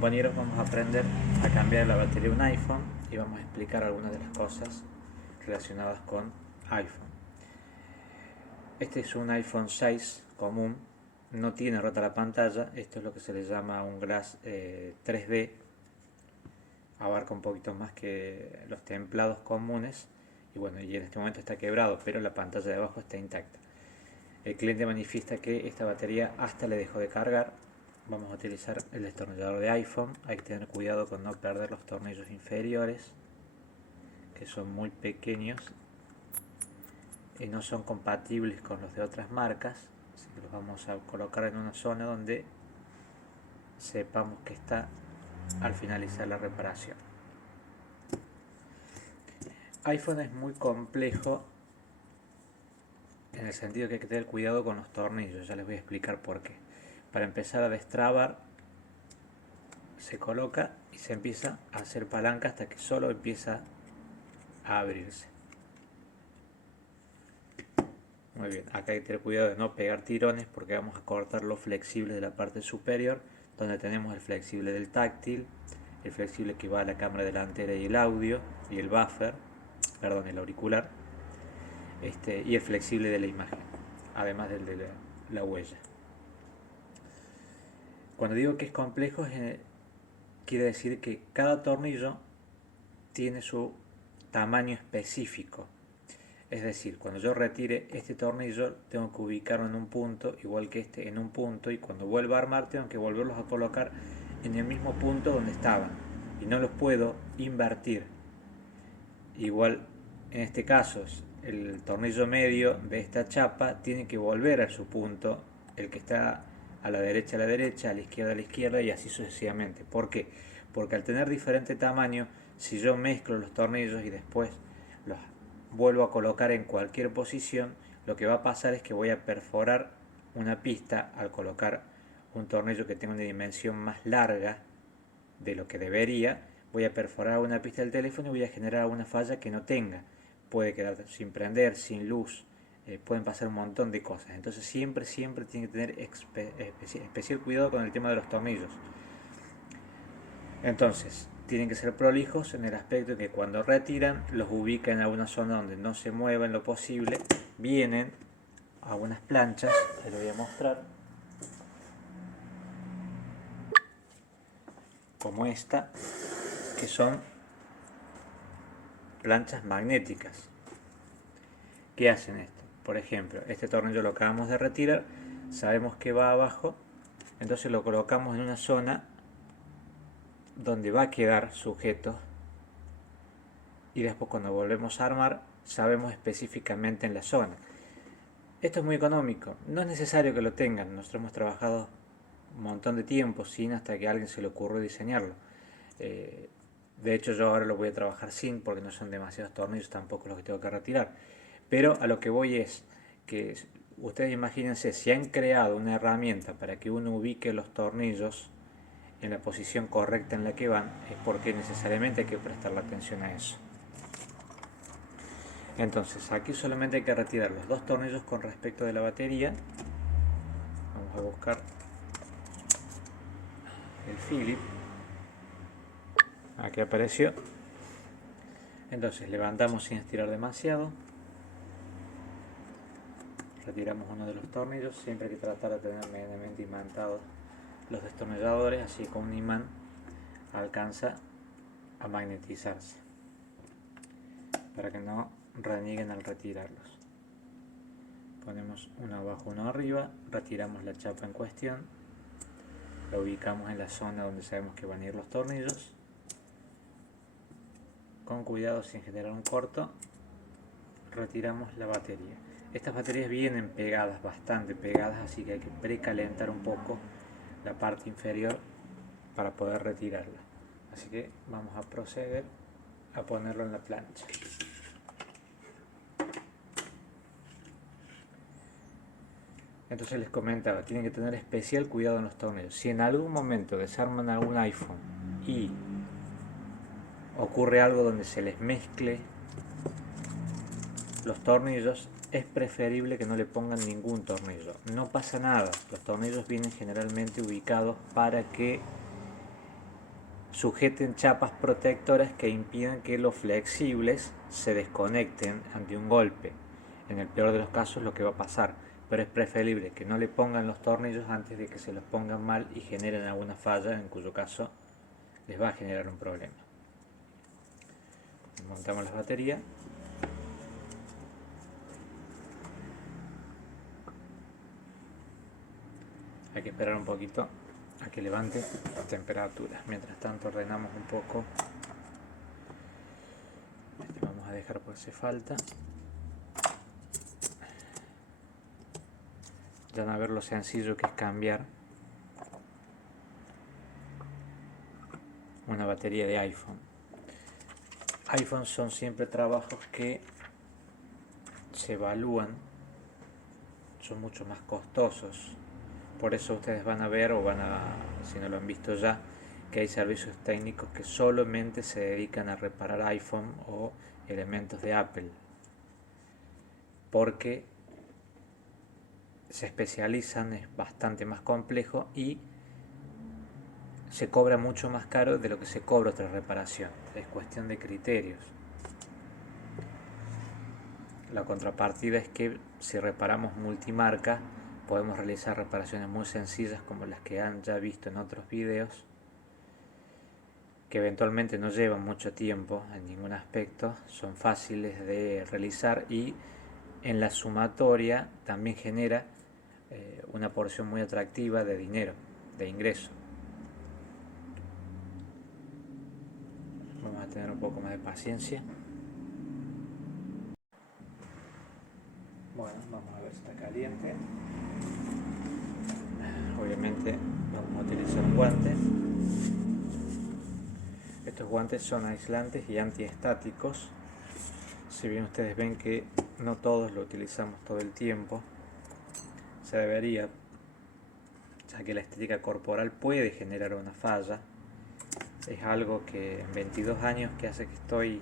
compañeros vamos a aprender a cambiar la batería de un iPhone y vamos a explicar algunas de las cosas relacionadas con iPhone. Este es un iPhone 6 común, no tiene rota la pantalla, esto es lo que se le llama un Glass 3D, abarca un poquito más que los templados comunes y bueno, y en este momento está quebrado, pero la pantalla de abajo está intacta. El cliente manifiesta que esta batería hasta le dejó de cargar. Vamos a utilizar el destornillador de iPhone. Hay que tener cuidado con no perder los tornillos inferiores, que son muy pequeños y no son compatibles con los de otras marcas, así que los vamos a colocar en una zona donde sepamos que está al finalizar la reparación. iPhone es muy complejo en el sentido que hay que tener cuidado con los tornillos, ya les voy a explicar por qué. Para empezar a destrabar, se coloca y se empieza a hacer palanca hasta que solo empieza a abrirse. Muy bien, acá hay que tener cuidado de no pegar tirones porque vamos a cortar los flexibles de la parte superior, donde tenemos el flexible del táctil, el flexible que va a la cámara delantera y el audio, y el buffer, perdón, el auricular, y el flexible de la imagen, además del de la huella. Cuando digo que es complejo, quiere decir que cada tornillo tiene su tamaño específico. Es decir, cuando yo retire este tornillo, tengo que ubicarlo en un punto, igual que este en un punto, y cuando vuelva a armar, tengo que volverlos a colocar en el mismo punto donde estaban, y no los puedo invertir. Igual, en este caso, el tornillo medio de esta chapa tiene que volver a su punto, el que está a la derecha, a la izquierda, y así sucesivamente. ¿Por qué? Porque al tener diferente tamaño, si yo mezclo los tornillos y después los vuelvo a colocar en cualquier posición, lo que va a pasar es que voy a perforar una pista al colocar un tornillo que tenga una dimensión más larga de lo que debería. Voy a perforar una pista del teléfono y voy a generar una falla que no tenga. Puede quedar sin prender, sin luz, pueden pasar un montón de cosas. Entonces siempre tiene que tener especial cuidado con el tema de los tornillos. Entonces, tienen que ser prolijos en el aspecto de que cuando retiran, los ubican en alguna zona donde no se mueva en lo posible. Vienen a unas planchas, les voy a mostrar, como esta, que son planchas magnéticas. ¿Qué hacen esto? Por ejemplo, este tornillo lo acabamos de retirar, sabemos que va abajo, entonces lo colocamos en una zona donde va a quedar sujeto, y después cuando volvemos a armar sabemos específicamente en la zona. Esto es muy económico, no es necesario que lo tengan. Nosotros hemos trabajado un montón de tiempo sin, hasta que a alguien se le ocurrió diseñarlo. De hecho, yo ahora lo voy a trabajar sin, porque no son demasiados tornillos tampoco los que tengo que retirar. Pero a lo que voy es que ustedes imagínense, si han creado una herramienta para que uno ubique los tornillos en la posición correcta en la que van, es porque necesariamente hay que prestar la atención a eso. Entonces, aquí solamente hay que retirar los dos tornillos con respecto de la batería. Vamos a buscar el Philip. Aquí apareció. Entonces levantamos sin estirar demasiado, retiramos uno de los tornillos. Siempre hay que tratar de tener medianamente imantados los destornilladores, así con un imán alcanza a magnetizarse para que no renieguen al retirarlos. Ponemos uno abajo, uno arriba, retiramos la chapa en cuestión, la ubicamos en la zona donde sabemos que van a ir los tornillos, con cuidado sin generar un corto, retiramos la batería. Estas baterías vienen pegadas, bastante pegadas, así que hay que precalentar un poco la parte inferior para poder retirarla. Así que vamos a proceder a ponerlo en la plancha. Entonces les comentaba, tienen que tener especial cuidado en los tornillos. Si en algún momento desarman algún iPhone y ocurre algo donde se les mezcle los tornillos, es preferible que no le pongan ningún tornillo. No pasa nada, los tornillos vienen generalmente ubicados para que sujeten chapas protectoras que impidan que los flexibles se desconecten ante un golpe. En el peor de los casos lo que va a pasar, pero es preferible que no le pongan los tornillos antes de que se los pongan mal y generen alguna falla, en cuyo caso les va a generar un problema. Montamos las baterías. Hay que esperar un poquito a que levante la temperatura. Mientras tanto ordenamos un poco. Este vamos a dejar por si falta. Ya van a ver lo sencillo que es cambiar una batería de iPhone. iPhone son siempre trabajos que se evalúan, son mucho más costosos. Por eso ustedes van a ver, o si no lo han visto ya, que hay servicios técnicos que solamente se dedican a reparar iPhone o elementos de Apple, porque se especializan, es bastante más complejo y se cobra mucho más caro de lo que se cobra otra reparación. Es cuestión de criterios. La contrapartida es que si reparamos multimarca podemos realizar reparaciones muy sencillas como las que han ya visto en otros videos, que eventualmente no llevan mucho tiempo en ningún aspecto, son fáciles de realizar y en la sumatoria también genera una porción muy atractiva de dinero, de ingreso. Vamos a tener un poco más de paciencia. Bueno, vamos a ver si está caliente. Obviamente vamos a utilizar un guante. Estos guantes son aislantes y antiestáticos. Si bien ustedes ven que no todos lo utilizamos todo el tiempo, se debería, ya que la estética corporal puede generar una falla. Es algo que en 22 años que hace que estoy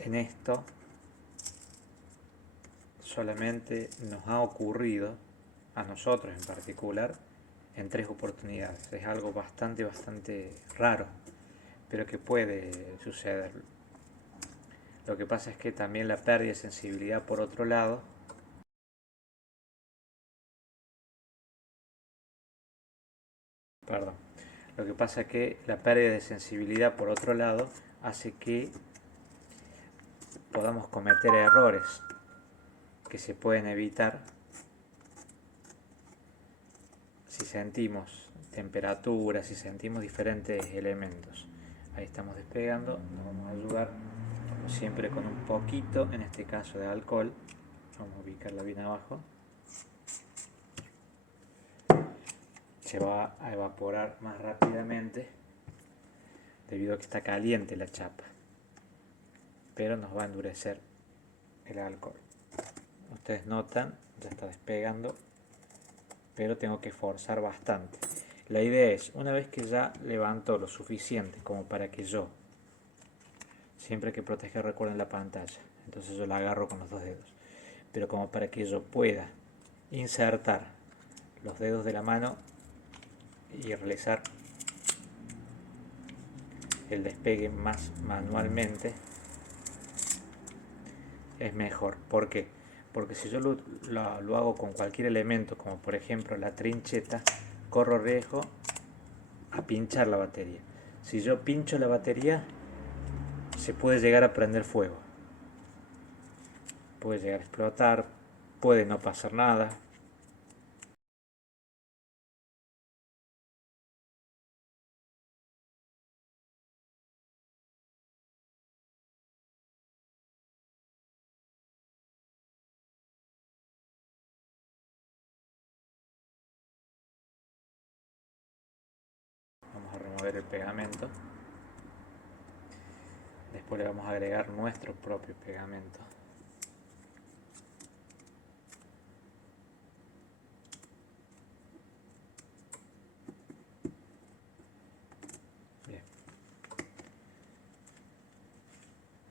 en esto, solamente nos ha ocurrido, a nosotros en particular, en 3 oportunidades. Es algo bastante raro, pero que puede suceder. Lo que pasa es que también la pérdida de sensibilidad por otro lado lo que pasa es que la pérdida de sensibilidad por otro lado hace que podamos cometer errores que se pueden evitar si sentimos temperatura, si sentimos diferentes elementos. Ahí estamos despegando, nos vamos a ayudar como siempre con un poquito, en este caso de alcohol. Vamos a ubicarla bien abajo. Se va a evaporar más rápidamente debido a que está caliente la chapa, pero nos va a endurecer el alcohol. Ustedes notan, ya está despegando, pero tengo que forzar bastante. La idea es, una vez que ya levanto lo suficiente como para que yo, siempre que proteger recuerden la pantalla, entonces yo la agarro con los 2 dedos, pero como para que yo pueda insertar los dedos de la mano y realizar el despegue más manualmente, es mejor. ¿Por qué? Porque si yo lo hago con cualquier elemento, como por ejemplo la trincheta, corro riesgo a pinchar la batería. Si yo pincho la batería, se puede llegar a prender fuego. Puede llegar a explotar, puede no pasar nada. Vamos a remover el pegamento. Después le vamos a agregar nuestro propio pegamento. Bien.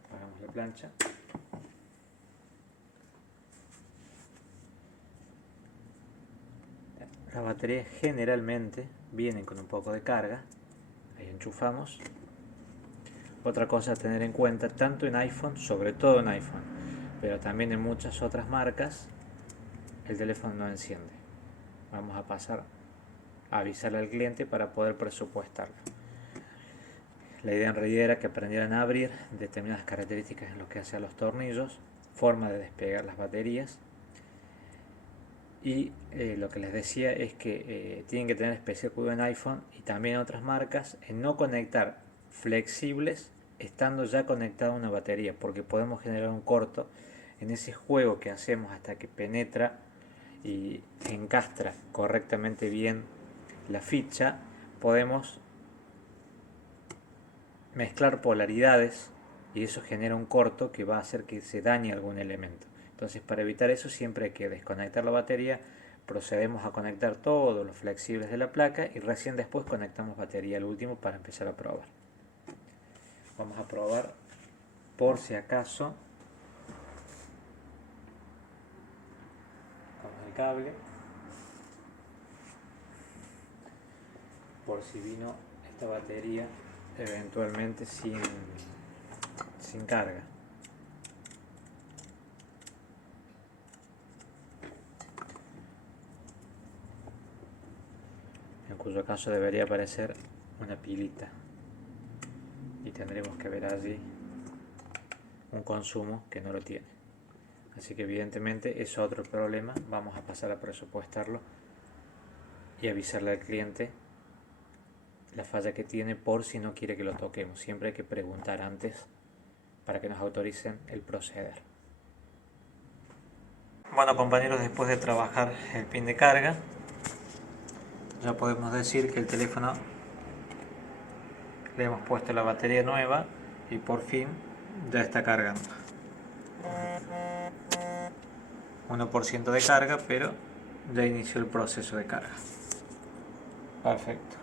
Apagamos la plancha. Estas baterías generalmente vienen con un poco de carga. Ahí enchufamos. Otra cosa a tener en cuenta, tanto en iPhone, sobre todo en iPhone, pero también en muchas otras marcas, el teléfono no enciende. Vamos a pasar a avisarle al cliente para poder presupuestarlo. La idea en realidad era que aprendieran a abrir determinadas características en lo que hace a los tornillos, forma de despegar las baterías. Y lo que les decía es que tienen que tener especial cuidado en iPhone y también en otras marcas en no conectar flexibles estando ya conectada una batería, porque podemos generar un corto en ese juego que hacemos hasta que penetra y encastra correctamente bien la ficha. Podemos mezclar polaridades y eso genera un corto que va a hacer que se dañe algún elemento. Entonces, para evitar eso siempre hay que desconectar la batería, procedemos a conectar todos los flexibles de la placa y recién después conectamos batería al último para empezar a probar. Vamos a probar por si acaso con el cable, por si vino esta batería eventualmente sin carga. En cuyo caso debería aparecer una pilita y tendremos que ver allí un consumo que no lo tiene. Así que evidentemente es otro problema. Vamos a pasar a presupuestarlo y avisarle al cliente la falla que tiene por si no quiere que lo toquemos. Siempre hay que preguntar antes para que nos autoricen el proceder. Bueno, compañeros, después de trabajar el pin de carga, ya podemos decir que el teléfono le hemos puesto la batería nueva y por fin ya está cargando. 1% de carga, pero ya inició el proceso de carga. Perfecto.